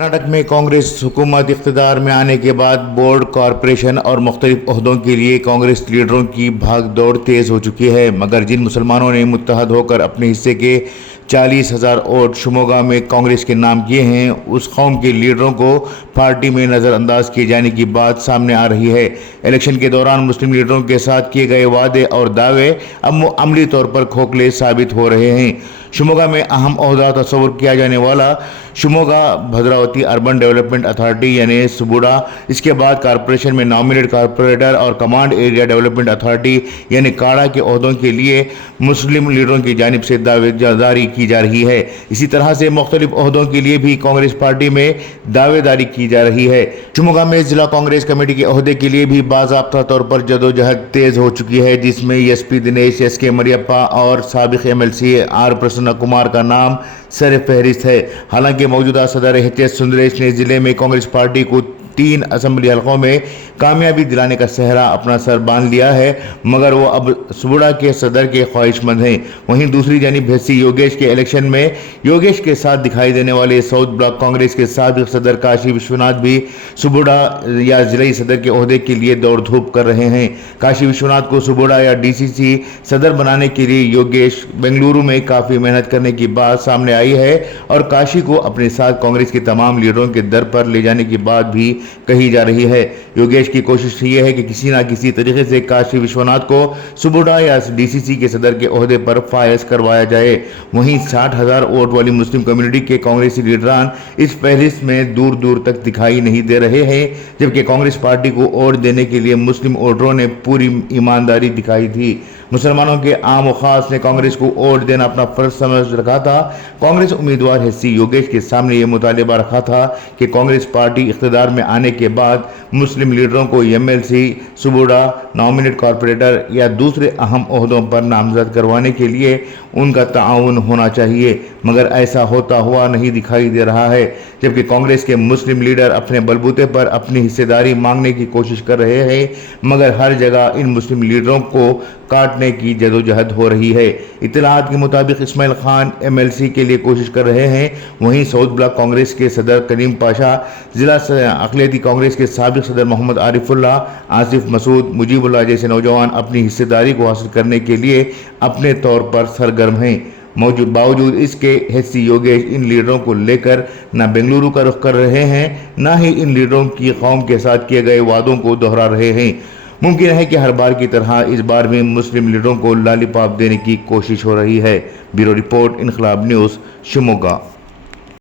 कर्नाटक में कांग्रेस हुकूमत इख्तिदार में आने के बाद बोर्ड, कॉरपोरेशन और मुख्तलिफ ओहदों के लिए कांग्रेस लीडरों की भागदौड़ तेज़ हो चुकी है। मगर जिन मुसलमानों ने मुत्तहद होकर अपने हिस्से के 40,000 वोट शिमोगा में कांग्रेस के नाम किए हैं, उस कौम के लीडरों को पार्टी में नज़रअंदाज किए जाने की बात सामने आ रही है। इलेक्शन के दौरान मुस्लिम लीडरों के साथ किए गए वादे और दावे अब अमली तौर पर खोखले साबित हो रहे हैं। शिमोगा में अहम ओहदा तस्वुर किया जाने वाला Shimoga Bhadravati urban development authority यानी सुबुडा, इसके बाद कॉरपोरेशन में नॉमिनेट कॉरपोरेटर और कमांड एरिया डेवलपमेंट अथॉरिटी यानी काड़ा के ओहदों के लिए मुस्लिम लीडरों की जानिब से दावेदारी की जा रही है। इसी तरह से मुख्तलिफ ओहदों के लिए भी कांग्रेस पार्टी में दावेदारी की जा रही है। शिमोगा में जिला कांग्रेस कमेटी के ओहदे के लिए भी बाज़ाब्ता तौर पर जदोजहद तेज हो चुकी है, जिसमें एसपी दिनेश एसके मरियप्पा और साबिक एमएलसी आर प्रसन्न कुमार का नाम सर फहरिस्त है। हालांकि मौजूदा सदर एचएस सुंदरेश ने जिले में कांग्रेस पार्टी को 3 असेंबली हलकों में कामयाबी दिलाने का सेहरा अपना सर बांध लिया है, मगर वो अब सुबुडा के सदर के ख्वाहिशमंद हैं। वहीं दूसरी जानिब हिस्सी योगेश के इलेक्शन में योगेश के साथ दिखाई देने वाले साउथ ब्लॉक कांग्रेस के साबिक सदर काशी विश्वनाथ भी सुबुडा या जिले सदर के ओहदे के लिए दौड़ धूप कर रहे हैं। काशी विश्वनाथ को सुबुडा या डीसीसी सदर बनाने के लिए योगेश बेंगलुरु में काफ़ी मेहनत करने की बात सामने आई है और काशी को अपने साथ कांग्रेस के तमाम लीडरों के दर पर ले जाने की बात भी कही जा रही है। योगेश की कोशिश ये है कि किसी ना किसी तरीके से काशी विश्वनाथ को सुबुडा या डीसीसी के सदर के ओहदे पर फायज करवाया जाए। वहीं 60,000 वोट वाली मुस्लिम कम्युनिटी के कांग्रेसी लीडरान इस फहरिस्त में दूर दूर तक दिखाई नहीं दे रहे हैं, जबकि कांग्रेस पार्टी को वोट देने के लिए मुस्लिम वोटरों ने पूरी ईमानदारी दिखाई थी। मुसलमानों के आम और खास ने कांग्रेस को वोट देना अपना फर्ज समझ रखा था। कांग्रेस उम्मीदवार हिस्सी योगेश के सामने ये मुतालिबा रखा था कि कांग्रेस पार्टी इख्तिदार में आने के बाद मुस्लिम लीडरों को एमएलसी, सुबुडा, नॉमिनेट कॉरपोरेटर या दूसरे अहम ओहदों पर नामजद करवाने के लिए उनका ताउन होना चाहिए, मगर ऐसा होता हुआ नहीं दिखाई दे रहा है। जबकि कांग्रेस के मुस्लिम लीडर अपने बलबूते पर अपनी हिस्सेदारी मांगने की कोशिश कर रहे हैं, मगर हर जगह इन मुस्लिम लीडरों को काटने की जदोजहद हो रही है। इत्तलात के मुताबिक इस्माइल खान एमएलसी के लिए कोशिश कर रहे हैं। वहीं साउथ ब्लॉक कांग्रेस के सदर करीम पाशा, जिला अक़लियती कांग्रेस के साबिक सदर मोहम्मद आरिफुल्लाह, आसिफ मसूद, मुजीबुल्लाह जैसे नौजवान अपनी हिस्सेदारी को हासिल करने के लिए अपने तौर पर सरगर्म हैं। बावजूद इसके हिस्सी योगेश इन लीडरों को लेकर न बेंगलुरु का रुख कर रहे हैं, न ही इन लीडरों की कौम के साथ किए गए वादों को दोहरा रहे हैं। मुमकिन है कि हर बार की तरह इस बार भी मुस्लिम लीडरों को लॉलीपॉप देने की कोशिश हो रही है। ब्यूरो रिपोर्ट, इनकलाब न्यूज़, शिमोगा।